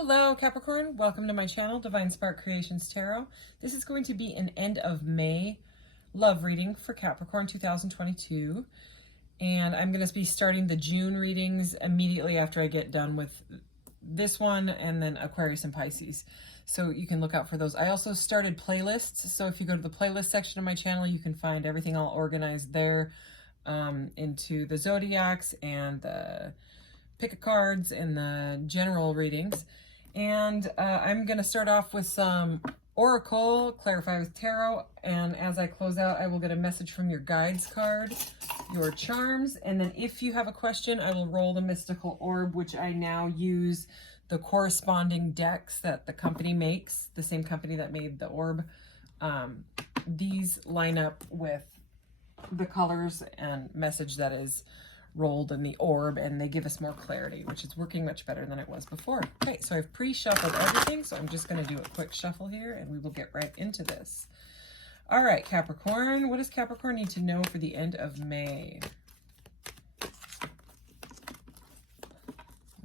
Hello Capricorn, welcome to my channel, Divine Spark Creations Tarot. This is going to be an end of May love reading for Capricorn 2022. And I'm going to be starting the June readings immediately after I get done with this one and then Aquarius and Pisces. So you can look out for those. I also started playlists. So if you go to the playlist section of my channel, you can find everything all organized there into the zodiacs and the pick a cards and the general readings. And I'm going to start off with some Oracle, Clarify with Tarot, and as I close out, I will get a message from your guides card, your charms, and then if you have a question, I will roll the Mystical Orb, which I now use the corresponding decks that the company makes, the same company that made the orb. These line up with the colors and message that is rolled in the orb, and they give us more clarity, which is working much better than it was before. Okay, so I've pre-shuffled everything, so I'm just going to do a quick shuffle here and we will get right into this. All right, Capricorn, what does Capricorn need to know for the end of May?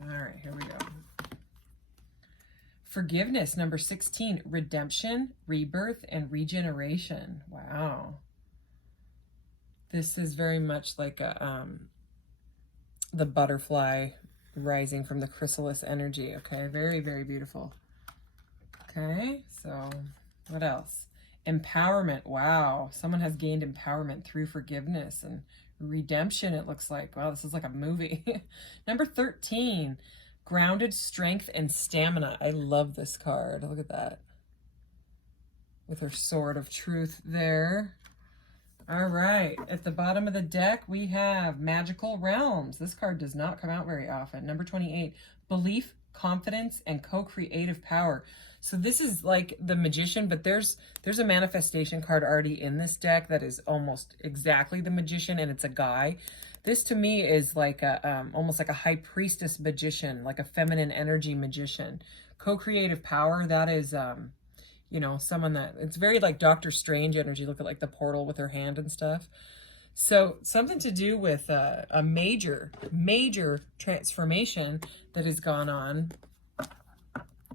All right, here we go. Forgiveness, number 16, redemption, rebirth, and regeneration. Wow. This is very much like a the butterfly rising from the chrysalis energy. Okay, very, very beautiful. Okay, so what else? Empowerment. Wow, someone has gained empowerment through forgiveness and redemption, it looks like. Wow, this is like a movie. Number 13, grounded, strength, and stamina. I love this card. Look at that. With her sword of truth there. All right, at the bottom of the deck, we have Magical Realms. This card does not come out very often. Number 28, belief, confidence, and co-creative power. So this is like the Magician, but there's a manifestation card already in this deck that is almost exactly the Magician, and it's a guy. This to me is like a almost like a high priestess magician, like a feminine energy magician. Co-creative power, that is you know, someone that, it's very like Doctor Strange energy. Look at like the portal with her hand and stuff. So something to do with a major transformation that has gone on,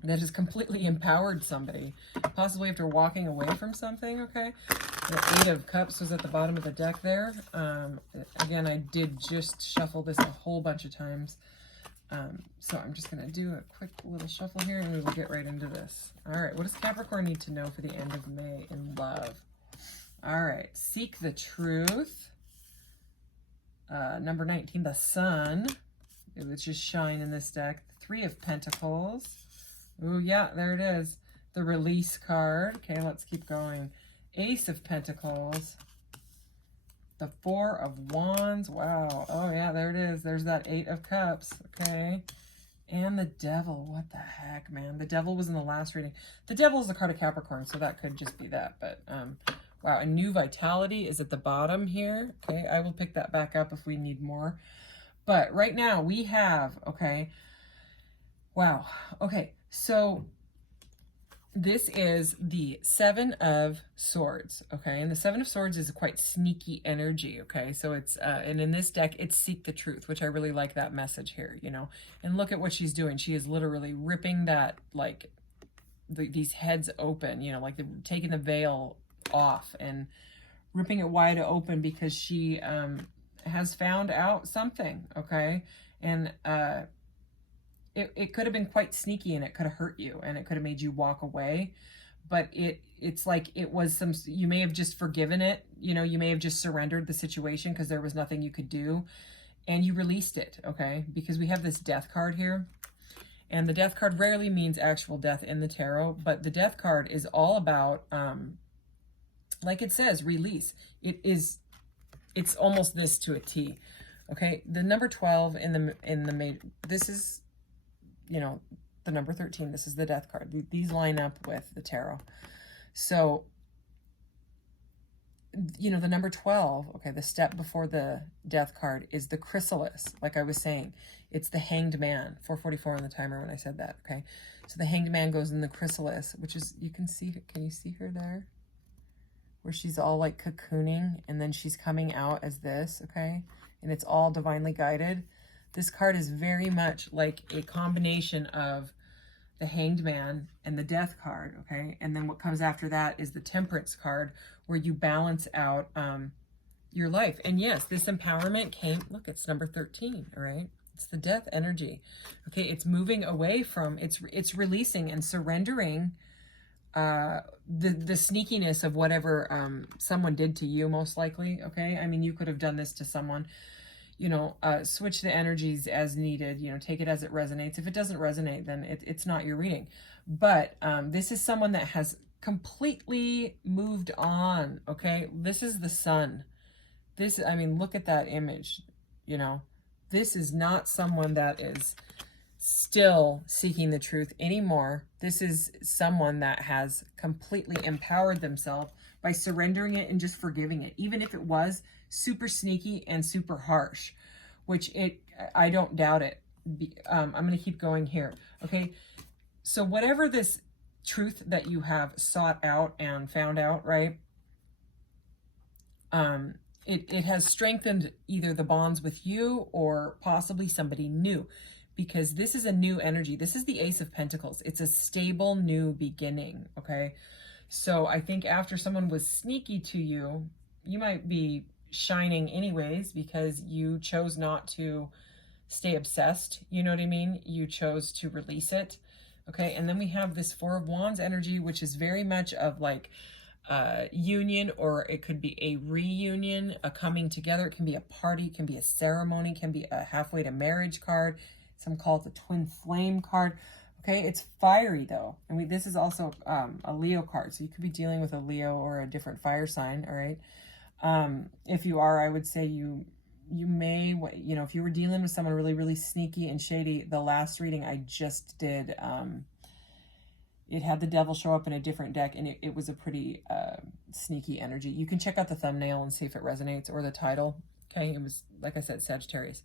that has completely empowered somebody, possibly after walking away from something. Okay, the 8 of Cups was at the bottom of the deck there. Again, I did just shuffle this a whole bunch of times. So I'm just going to do a quick little shuffle here and we will get right into this. All right, what does Capricorn need to know for the end of May in love? All right, seek the truth. Number 19, the sun. It would just shine in this deck. 3 of Pentacles. Ooh, yeah, there it is. The release card. Okay, let's keep going. Ace of Pentacles. The 4 of Wands. Wow. Oh, yeah, there it is. There's that 8 of Cups. Okay. And the Devil. What the heck, man? The Devil was in the last reading. The Devil is the card of Capricorn, so that could just be that. But, wow, a new vitality is at the bottom here. Okay, I will pick that back up if we need more. But right now we have, okay, wow. Okay, so this is the 7 of Swords, okay? And the 7 of Swords is a quite sneaky energy, okay? So it's, and in this deck, it's seek the truth, which I really like that message here, you know? And look at what she's doing. She is literally ripping that, like, these heads open, you know, like taking the veil off and ripping it wide open because she has found out something, okay? And, it could have been quite sneaky and it could have hurt you and it could have made you walk away, but it's like it was you may have just forgiven it, you know, you may have just surrendered the situation because there was nothing you could do and you released it, okay? Because we have this Death card here, and the Death card rarely means actual death in the tarot, but the Death card is all about, like it says, release. It's almost this to a T, okay? The number 12 in the this is, you know, the number 13, this is the Death card. These line up with the tarot. So, you know, the number 12, okay, the step before the Death card is the chrysalis. Like I was saying, it's the Hanged Man, 444 on the timer when I said that, okay? So the Hanged Man goes in the chrysalis, which is, you can see her there? Where she's all like cocooning and then she's coming out as this, okay? And it's all divinely guided. This card is very much like a combination of the Hanged Man, and the Death card, okay? And then what comes after that is the Temperance card, where you balance out your life. And yes, this empowerment came, look, it's number 13, all right? It's the Death energy, okay? It's moving away from, it's releasing and surrendering the sneakiness of whatever someone did to you, most likely, okay? I mean, you could have done this to someone. You know, switch the energies as needed, you know, take it as it resonates. If it doesn't resonate, then it's not your reading. But this is someone that has completely moved on, okay? This is the Sun. This, I mean, look at that image, you know. This is not someone that is still seeking the truth anymore. This is someone that has completely empowered themselves by surrendering it and just forgiving it, even if it was super sneaky and super harsh, which I don't doubt it. I'm going to keep going here. Okay. So whatever this truth that you have sought out and found out, right? It has strengthened either the bonds with you or possibly somebody new, because this is a new energy. This is the Ace of Pentacles. It's a stable new beginning. Okay. So I think after someone was sneaky to you, you might be shining anyways, because you chose not to stay obsessed. You know what I mean? You chose to release it. Okay. And then we have this Four of Wands energy, which is very much of like union, or it could be a reunion, a coming together. It can be a party, it can be a ceremony, it can be a halfway to marriage card. Some call it the Twin Flame card. Okay, it's fiery though. I mean, this is also a Leo card, so you could be dealing with a Leo or a different fire sign. All right. If you are, I would say you may, you know, if you were dealing with someone really, really sneaky and shady, the last reading I just did, it had the Devil show up in a different deck, and it was a pretty sneaky energy. You can check out the thumbnail and see if it resonates, or the title. Okay, it was, like I said, Sagittarius.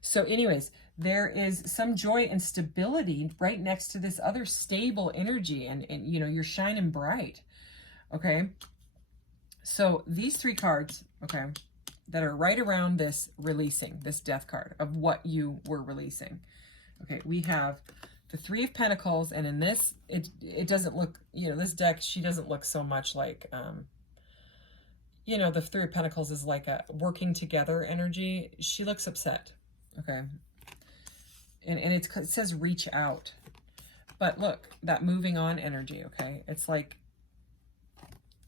So anyways, there is some joy and stability right next to this other stable energy, and you know, you're shining bright. Okay. So these three cards, okay, that are right around this releasing, this Death card of what you were releasing. Okay, we have the Three of Pentacles, and in this, it doesn't look, you know, this deck, she doesn't look so much like, you know, the Three of Pentacles is like a working together energy. She looks upset, okay? And it says reach out. But look, that moving on energy, okay? It's like,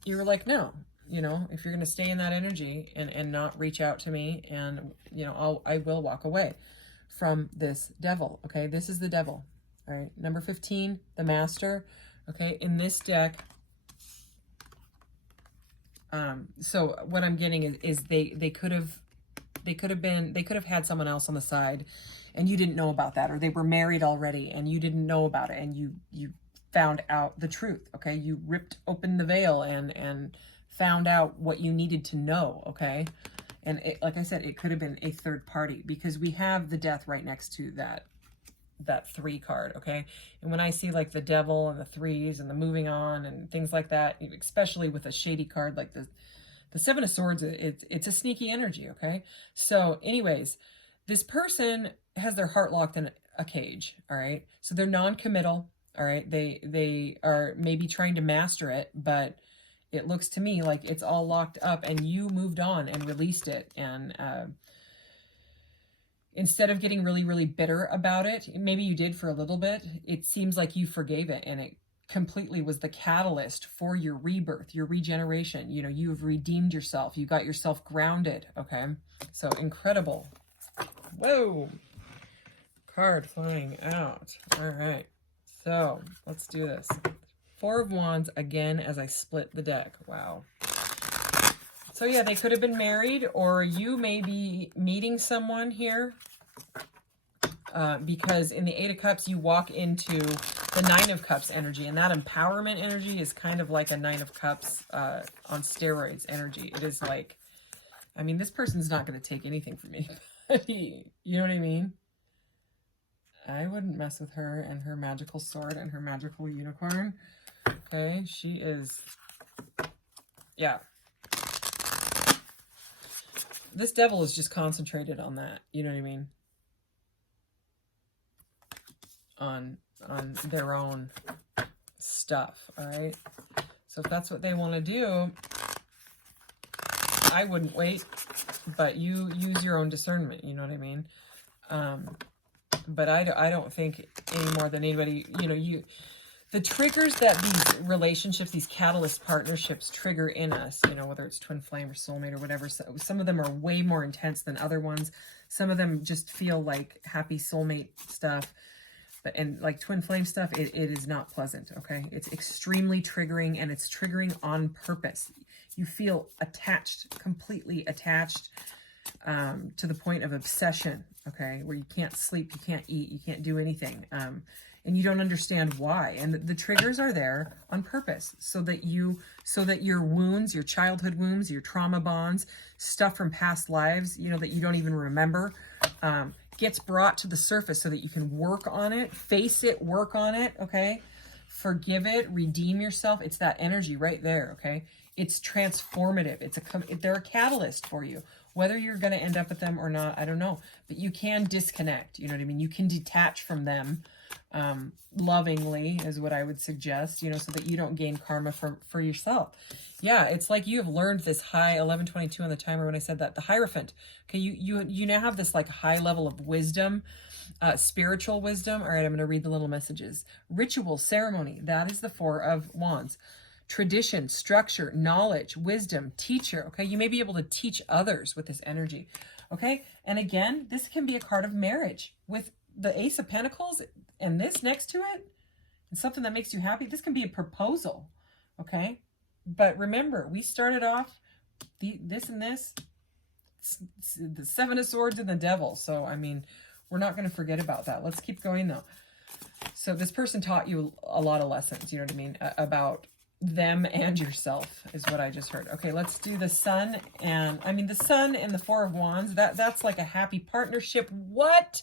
you were like, no, you know, if you're going to stay in that energy and not reach out to me, and, you know, I will walk away from this Devil, okay? This is the Devil, all right? Number 15, the Master, okay? In this deck, so what I'm getting is they could have had someone else on the side, and you didn't know about that, or they were married already and you didn't know about it, and you found out the truth, okay? You ripped open the veil and found out what you needed to know, okay? And it, like I said, it could have been a third party, because we have the Death right next to that 3 card, okay? And when I see like the Devil and the threes and the moving on and things like that, especially with a shady card like the Seven of Swords, it's a sneaky energy, okay? So anyways, this person has their heart locked in a cage, all right? So they're non-committal, all right? They are maybe trying to master it, but it looks to me like it's all locked up, and you moved on and released it. And instead of getting really, really bitter about it, maybe you did for a little bit, it seems like you forgave it, and it completely was the catalyst for your rebirth, your regeneration. You know, you've redeemed yourself. You got yourself grounded, okay? So incredible. Whoa. Card flying out. All right. So let's do this. Four of Wands again as I split the deck. Wow. So yeah, they could have been married, or you may be meeting someone here, because in the Eight of Cups, you walk into the Nine of Cups energy, and that empowerment energy is kind of like a Nine of Cups on steroids energy. It is like, I mean, this person's not going to take anything from me. You know what I mean? I wouldn't mess with her and her magical sword and her magical unicorn. Okay, she is, yeah. This Devil is just concentrated on that. You know what I mean? on their own stuff, all right? So if that's what they want to do, I wouldn't wait, but you use your own discernment, you know what I mean? But I don't think any more than anybody, you know, the triggers that these relationships, these catalyst partnerships trigger in us, you know, whether it's twin flame or soulmate or whatever, so some of them are way more intense than other ones. Some of them just feel like happy soulmate stuff. And like twin flame stuff, it is not pleasant, okay? It's extremely triggering, and it's triggering on purpose. You feel attached, completely attached, to the point of obsession, okay? Where you can't sleep, you can't eat, you can't do anything. And you don't understand why. And the triggers are there on purpose so that your wounds, your childhood wounds, your trauma bonds, stuff from past lives, you know, that you don't even remember, gets brought to the surface so that you can work on it, face it, work on it, okay? Forgive it, redeem yourself. It's that energy right there, okay? It's transformative. They're a catalyst for you. Whether you're going to end up with them or not, I don't know. But you can disconnect, you know what I mean? You can detach from them lovingly is what I would suggest, you know, so that you don't gain karma for yourself. Yeah, it's like you have learned this high 1122 on the timer when I said that, the Hierophant. Okay, you now have this like high level of wisdom, spiritual wisdom. All right, I'm going to read the little messages. Ritual, ceremony, that is the Four of Wands. Tradition, structure, knowledge, wisdom, teacher. Okay, you may be able to teach others with this energy. Okay, and again, this can be a card of marriage with the Ace of Pentacles and this next to it, and something that makes you happy. This can be a proposal, okay? But remember, we started off this and this, the Seven of Swords and the Devil. So, I mean, we're not going to forget about that. Let's keep going, though. So this person taught you a lot of lessons, you know what I mean, about them and yourself is what I just heard. Okay, let's do the Sun. And, I mean, the Sun and the Four of Wands, that's like a happy partnership. What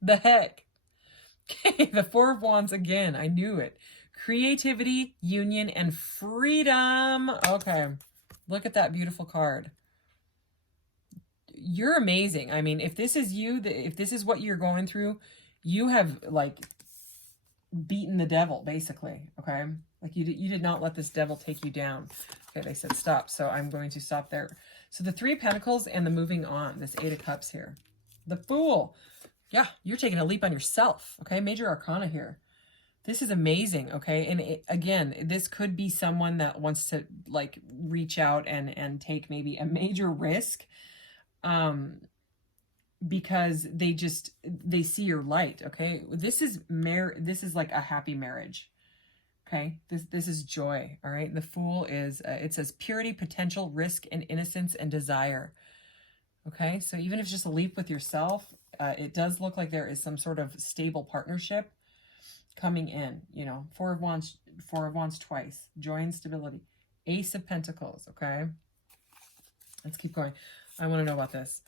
the heck? Okay, the Four of Wands again. I knew it. Creativity, union, and freedom. Okay, look at that beautiful card. You're amazing. I mean, if this is you, if this is what you're going through, you have, like, beaten the devil, basically, okay? Like, you did not let this devil take you down. Okay, they said stop, so I'm going to stop there. So the Three of Pentacles and the moving on, this Eight of Cups here. The Fool. Yeah, you're taking a leap on yourself, okay? Major Arcana here. This is amazing, okay? And again, this could be someone that wants to, like, reach out and take maybe a major risk because they see your light, okay? This is like a happy marriage, okay? This is joy, all right? The Fool is, it says purity, potential, risk, and innocence and desire, okay? So even if it's just a leap with yourself, it does look like there is some sort of stable partnership coming in, you know. Four of Wands twice, joy and stability. Ace of Pentacles, okay? Let's keep going. I want to know about this.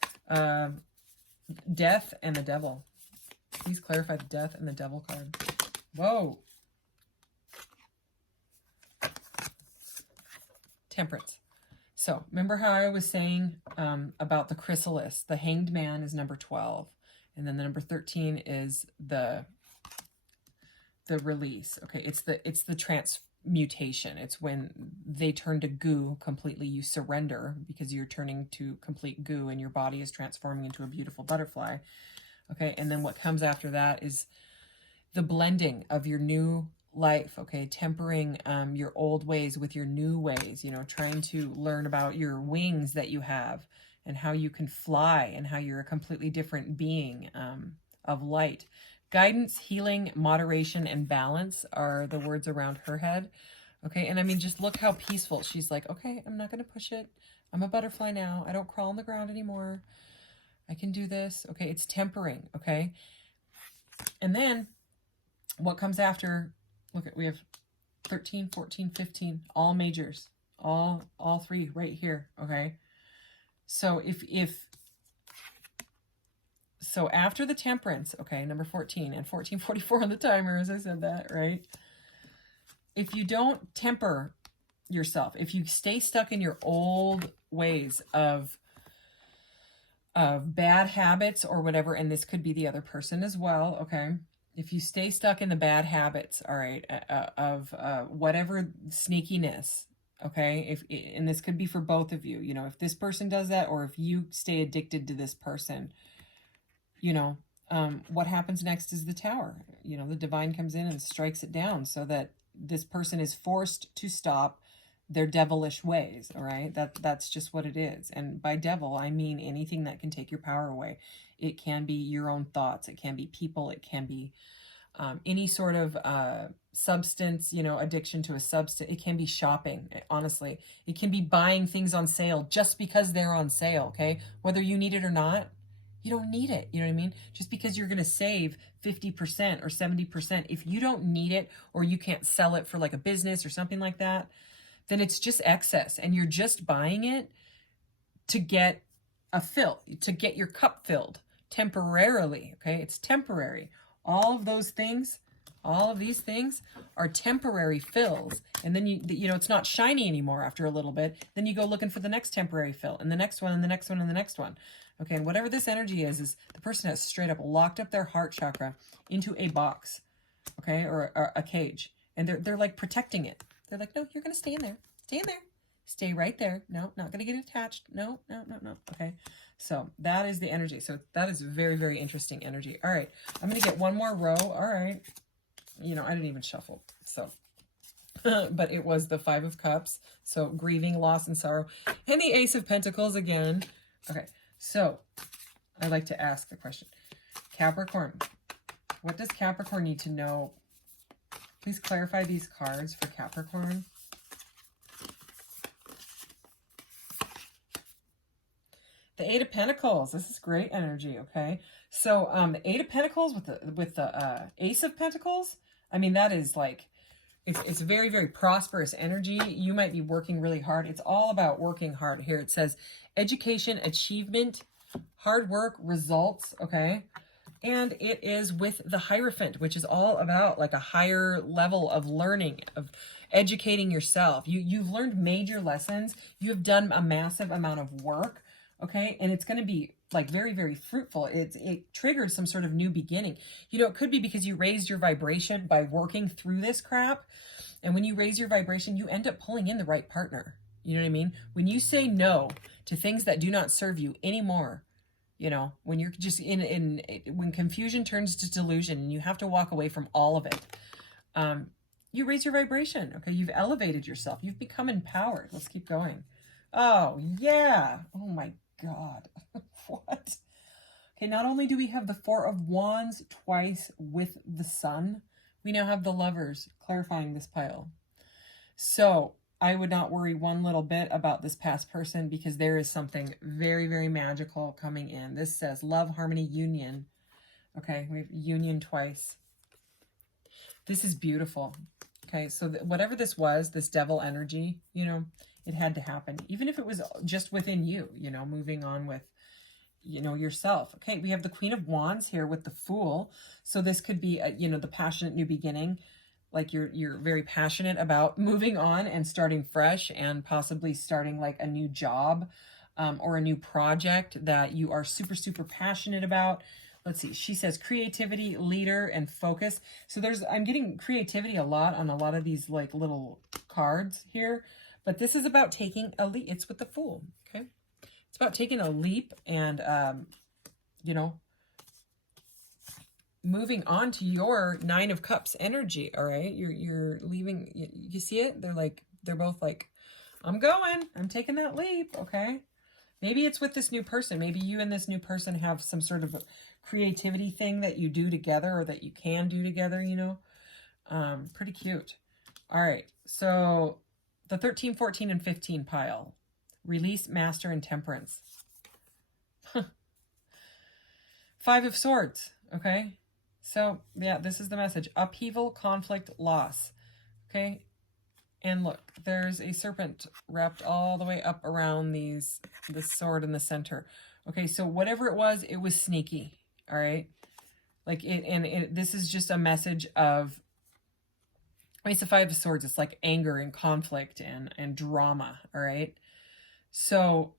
Death and the Devil. Please clarify the Death and the Devil card. Whoa. Temperance. So, remember how I was saying about the chrysalis? The Hanged Man is number 12. And then the number 13 is the release. Okay, it's the transmutation. It's when they turn to goo completely. You surrender because you're turning to complete goo and your body is transforming into a beautiful butterfly. Okay, and then what comes after that is the blending of your new life, okay? Tempering your old ways with your new ways, you know, trying to learn about your wings that you have and how you can fly and how you're a completely different being of light. Guidance, healing, moderation, and balance are the words around her head, okay? And I mean, just look how peaceful. She's like, okay, I'm not going to push it. I'm a butterfly now. I don't crawl on the ground anymore. I can do this. Okay, it's tempering, okay? And then what comes after, look at, we have 13, 14, 15, all majors, all three right here, okay? So so after the Temperance, okay, number 14 and 1444 on the timer, as I said that, right? If you don't temper yourself, if you stay stuck in your old ways of bad habits or whatever, and this could be the other person as well, okay? If you stay stuck in the bad habits, all right, of whatever sneakiness, okay, and this could be for both of you, you know, if this person does that or if you stay addicted to this person, you know, what happens next is the Tower. You know, the divine comes in and strikes it down so that this person is forced to stop their devilish ways, all right? That's just what it is. And by devil, I mean anything that can take your power away. It can be your own thoughts. It can be people. It can be any sort of substance, you know, addiction to a substance. It can be shopping, honestly. It can be buying things on sale just because they're on sale, okay? Whether you need it or not, you don't need it. You know what I mean? Just because you're going to save 50% or 70%, if you don't need it or you can't sell it for like a business or something like that, then it's just excess and you're just buying it to get a fill, to get your cup filled temporarily, okay? It's temporary. All of those things, all of these things are temporary fills. And then you know, it's not shiny anymore after a little bit. Then you go looking for the next temporary fill and the next one and the next one and the next one. Okay, and whatever this energy is the person has straight up locked up their heart chakra into a box, okay, or a cage. And they're like protecting it. They're like, no, you're going to stay in there. Stay in there. Stay right there. No, not going to get attached. No. Okay, so that is the energy. So that is very, very interesting energy. All right, I'm going to get one more row. All right. You know, I didn't even shuffle, so. But it was the Five of Cups. So grieving, loss, and sorrow. And the Ace of Pentacles again. Okay. So, I like to ask the question, Capricorn, what does Capricorn need to know? Please clarify these cards for Capricorn. The Eight of Pentacles. This is great energy, okay? So, the Eight of Pentacles with the Ace of Pentacles, I mean, that is like, it's very, very prosperous energy. You might be working really hard. It's all about working hard here. It says education, achievement, hard work, results, okay? And it is with the Hierophant, which is all about like a higher level of learning, of educating yourself. You've learned major lessons. You've done a massive amount of work, okay? And it's going to be like very, very fruitful. It triggered some sort of new beginning. You know, it could be because you raised your vibration by working through this crap. And when you raise your vibration, you end up pulling in the right partner. You know what I mean? When you say no to things that do not serve you anymore, you know, when you're just when confusion turns to delusion and you have to walk away from all of it, you raise your vibration. Okay. You've elevated yourself. You've become empowered. Let's keep going. Oh yeah. Oh my God. What? Okay. Not only do we have the Four of Wands twice with the Sun, we now have the Lovers clarifying this pile. So I would not worry one little bit about this past person because there is something very, very magical coming in. This says love, harmony, union. Okay, we have union twice. This is beautiful. Okay, so whatever this was, this devil energy, you know, it had to happen. Even if it was just within you, you know, moving on with, you know, yourself. Okay, we have the Queen of Wands here with the Fool. So this could be, you know, the passionate new beginning. Like you're very passionate about moving on and starting fresh and possibly starting like a new job or a new project that you are super, super passionate about. Let's see. She says creativity, leader, and focus. So I'm getting creativity a lot on a lot of these like little cards here, but this is about taking a leap. It's with the Fool. Okay. It's about taking a leap and, you know, moving on to your Nine of Cups energy. All right. You're leaving. You see it? They're both like, I'm going, I'm taking that leap. Okay. Maybe it's with this new person. Maybe you and this new person have some sort of a creativity thing that you do together or that you can do together, you know, pretty cute. All right. So the 13, 14, and 15 pile, release, master, and temperance. Five of Swords. Okay. So, yeah, this is the message. Upheaval, conflict, loss. Okay? And look, there's a serpent wrapped all the way up around this sword in the center. Okay, so whatever it was sneaky. All right? Like, this is just a message of, it's the Five of Swords. It's like anger and conflict and drama. All right? So,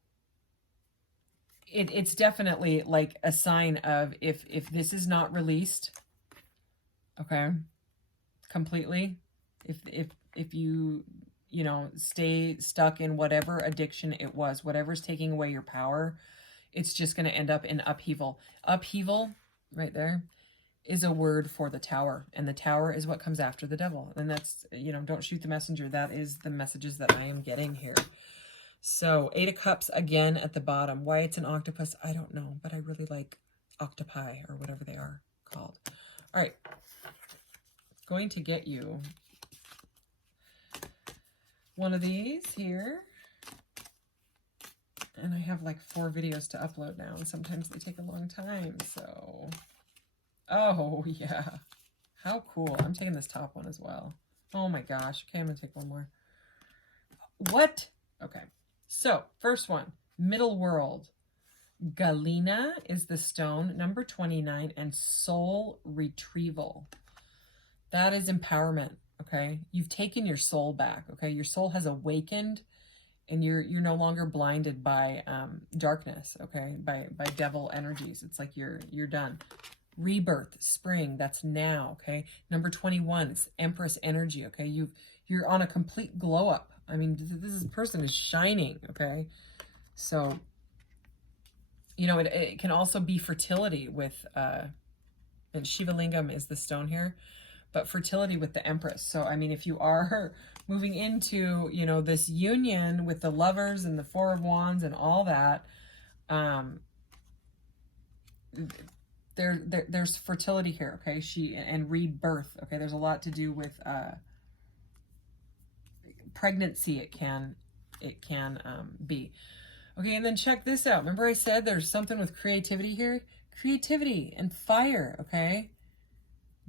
it's definitely like a sign of if this is not released, Okay. Completely. If you, you know, stay stuck in whatever addiction it was, whatever's taking away your power, it's just going to end up in upheaval. Upheaval, right there, is a word for the tower, and the tower is what comes after the devil. And that's, you know, don't shoot the messenger. That is the messages that I am getting here. So 8 of Cups again at the bottom. Why it's an octopus, I don't know, but I really like octopi or whatever they are called. All right. Going to get you one of these here. And I have like 4 videos to upload now, and sometimes they take a long time, so... Oh, yeah. How cool. I'm taking this top one as well. Oh my gosh. Okay, I'm going to take one more. What? Okay. So, first one. Middle World. Galena is the stone, number 29, and soul retrieval. That is empowerment, okay? You've taken your soul back, okay? Your soul has awakened, and you're no longer blinded by darkness, okay? By devil energies. It's like you're done. Rebirth, spring, that's now, okay? Number 21 is Empress energy, okay? You're on a complete glow up. I mean, this person is shining, okay? So, you know, it can also be fertility with, and Shiva Lingam is the stone here, but fertility with the Empress. So, I mean, if you are moving into, you know, this union with the Lovers and the Four of Wands and all that, there's fertility here, okay? And rebirth, okay? There's a lot to do with pregnancy. It can be. Okay, and then check this out. Remember I said there's something with creativity here? Creativity and fire, okay?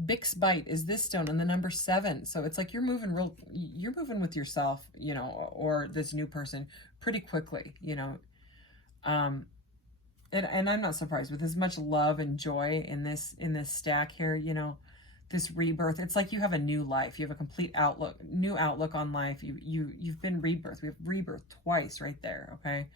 Bix Bite is this stone and the number 7. So it's like you're moving with yourself, you know, or this new person pretty quickly, you know. And I'm not surprised with as much love and joy in this stack here, you know, this rebirth. It's like you have a new life. You have a complete new outlook on life. You've been rebirthed. We have rebirth twice right there, okay?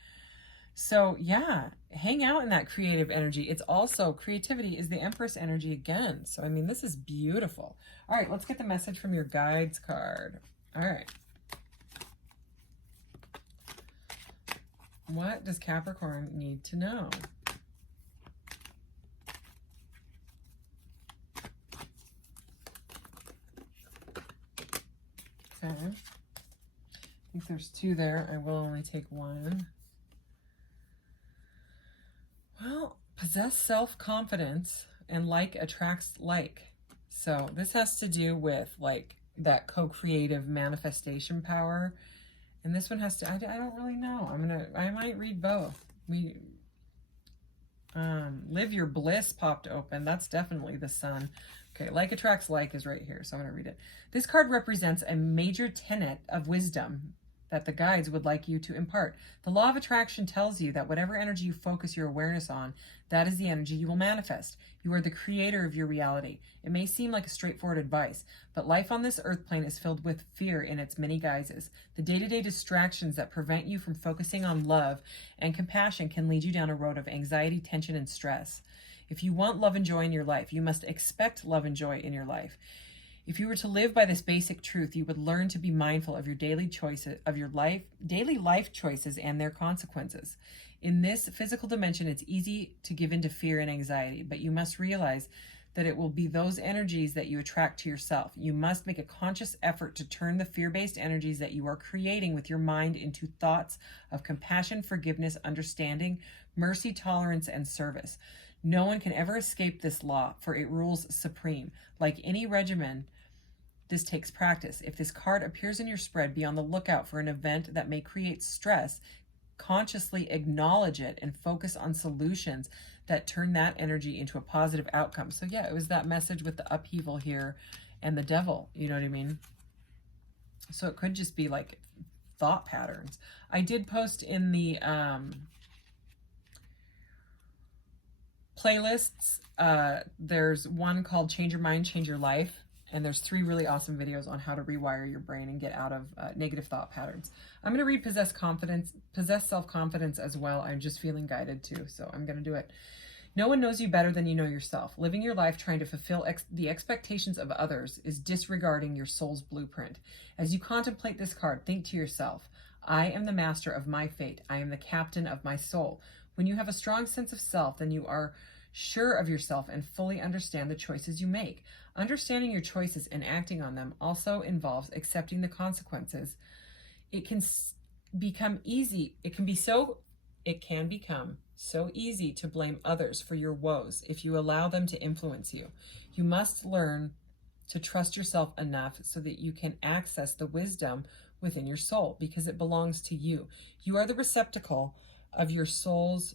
So yeah, hang out in that creative energy. It's also, creativity is the Empress energy again. So, I mean, this is beautiful. All right, let's get the message from your guides card. All right. What does Capricorn need to know? Okay. I think there's 2 there. I will only take 1. Well, possess self-confidence, and like attracts like. So this has to do with like that co-creative manifestation power. And this one has to, I don't really know. I might read both. Live your bliss popped open. That's definitely the Sun. Okay, like attracts like is right here, so I'm going to read it. This card represents a major tenet of wisdom that the guides would like you to impart. The law of attraction tells you that whatever energy you focus your awareness on, that is the energy you will manifest. You are the creator of your reality. It may seem like a straightforward advice, but life on this earth plane is filled with fear in its many guises. The day-to-day distractions that prevent you from focusing on love and compassion can lead you down a road of anxiety, tension, and stress. If you want love and joy in your life, you must expect love and joy in your life. If you were to live by this basic truth, you would learn to be mindful of your daily choices, of your daily life choices and their consequences. In this physical dimension, it's easy to give in to fear and anxiety, but you must realize that it will be those energies that you attract to yourself. You must make a conscious effort to turn the fear-based energies that you are creating with your mind into thoughts of compassion, forgiveness, understanding, mercy, tolerance, and service. No one can ever escape this law, for it rules supreme. Like any regimen, this takes practice. If this card appears in your spread, be on the lookout for an event that may create stress. Consciously acknowledge it and focus on solutions that turn that energy into a positive outcome. So yeah, it was that message with the upheaval here and the devil, you know what I mean? So it could just be like thought patterns. I did post in the playlists, there's one called Change Your Mind, Change Your Life. And there's 3 really awesome videos on how to rewire your brain and get out of negative thought patterns. I'm going to read Possess Self-Confidence as well. I'm just feeling guided to, so I'm going to do it. No one knows you better than you know yourself. Living your life trying to fulfill the expectations of others is disregarding your soul's blueprint. As you contemplate this card, think to yourself, I am the master of my fate. I am the captain of my soul. When you have a strong sense of self, then you are sure of yourself and fully understand the choices you make. Understanding your choices and acting on them also involves accepting the consequences. It can become so easy to blame others for your woes if you allow them to influence you. You must learn to trust yourself enough so that you can access the wisdom within your soul, because it belongs to you. You are the receptacle of your soul's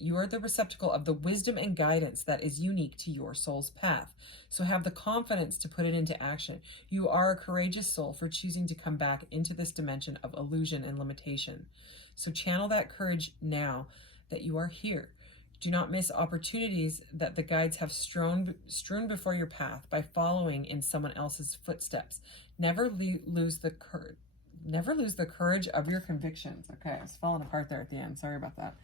you are the receptacle of the wisdom and guidance that is unique to your soul's path. So have the confidence to put it into action. You are a courageous soul for choosing to come back into this dimension of illusion and limitation. So channel that courage now that you are here. Do not miss opportunities that the guides have strewn before your path by following in someone else's footsteps. Never lose the courage of your convictions. Okay, I was falling apart there at the end. Sorry about that.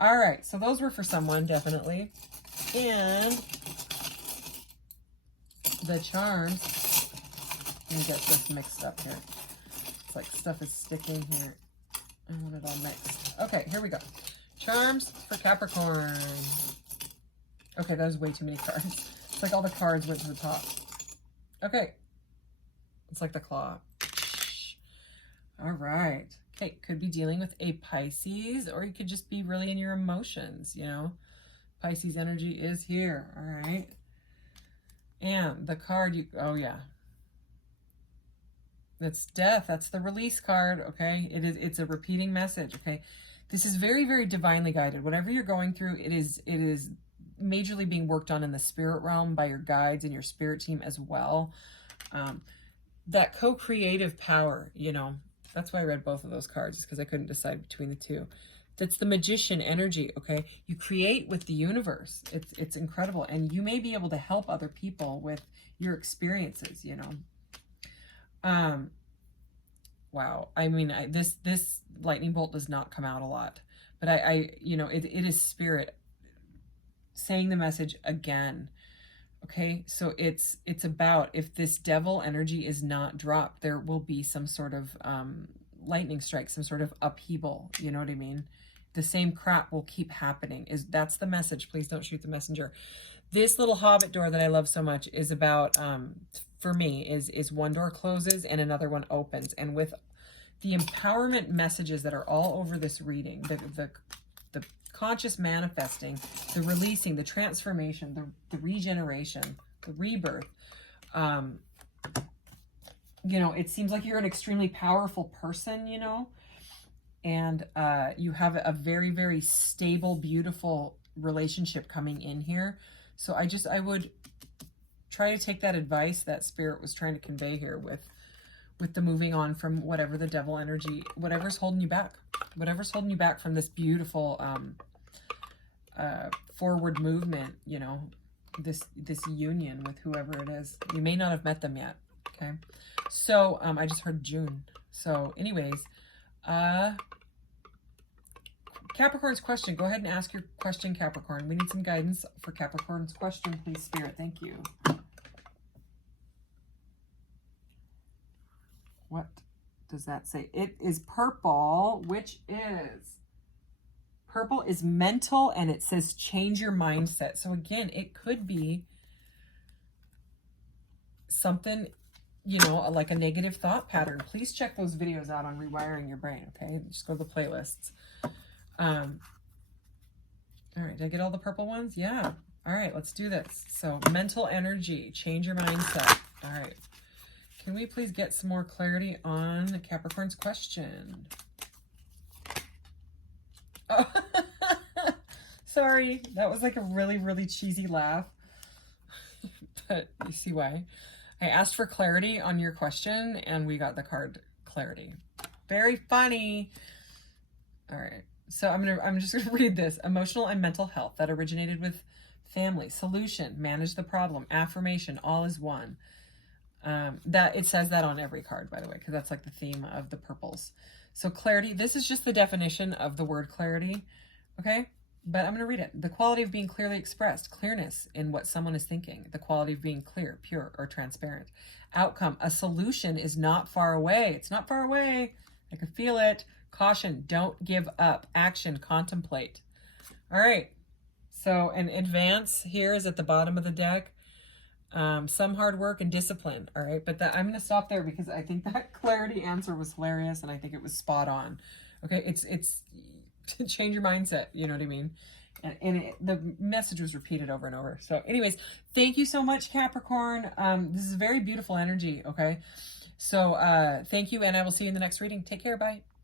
All right, so those were for someone, definitely. And the charms, let me get this mixed up here. It's like stuff is sticking here. I want it all mixed. Okay, here we go. Charms for Capricorn. Okay, that was way too many cards. It's like all the cards went to the top. Okay. It's like the claw. All right. Okay, could be dealing with a Pisces, or you could just be really in your emotions, you know. Pisces energy is here, all right. And the card, oh yeah. That's death. That's the release card, okay? It's a repeating message, okay? This is very, very divinely guided. Whatever you're going through, it is majorly being worked on in the spirit realm by your guides and your spirit team as well. That co-creative power, you know, that's why I read both of those cards, is because I couldn't decide between the two. That's the magician energy, okay? You create with the universe. It's incredible. And you may be able to help other people with your experiences, you know. Wow. I mean, this lightning bolt does not come out a lot. But I you know, it is spirit saying the message again. Okay, so it's about, if this devil energy is not dropped, there will be some sort of lightning strike, some sort of upheaval. You know what I mean? The same crap will keep happening. That's the message. Please don't shoot the messenger. This little hobbit door that I love so much is about, for me, is one door closes and another one opens. And with the empowerment messages that are all over this reading, the conscious manifesting, the releasing, the transformation, the regeneration, the rebirth. You know, it seems like you're an extremely powerful person, you know, and you have a very, very stable, beautiful relationship coming in here. So I would try to take that advice that Spirit was trying to convey here with the moving on from whatever the devil energy, whatever's holding you back from this beautiful forward movement, you know, this union with whoever it is. You may not have met them yet. Okay, so I just heard June. So anyways, Capricorn's question. Go ahead and ask your question, Capricorn. We need some guidance for Capricorn's question, please, Spirit. Thank you. What does that say? It is purple, which is... Purple is mental, and it says change your mindset. So again, it could be something, you know, like a negative thought pattern. Please check those videos out on rewiring your brain, okay? Just go to the playlists. All right, did I get all the purple ones? Yeah. All right, let's do this. So mental energy, change your mindset. All right. Can we please get some more clarity on Capricorn's question? Oh, sorry. That was like a really, really cheesy laugh. But you see why. I asked for clarity on your question, and we got the card clarity. Very funny. All right. So I'm just gonna read this. Emotional and mental health that originated with family. Solution, manage the problem. Affirmation, all is one. That it says that on every card, by the way, because that's like the theme of the purples. So clarity, this is just the definition of the word clarity, okay? but I'm going to read it. The quality of being clearly expressed, clearness in what someone is thinking, the quality of being clear, pure, or transparent. Outcome, a solution is not far away. It's not far away. I can feel it. Caution, don't give up. Action, contemplate. All right. So an advance here is at the bottom of the deck. Some hard work and discipline. All right. But I'm going to stop there because I think that clarity answer was hilarious and I think it was spot on. Okay. It's to change your mindset. You know what I mean? And the message was repeated over and over. So anyways, thank you so much, Capricorn. This is very beautiful energy. Okay. So thank you. And I will see you in the next reading. Take care. Bye.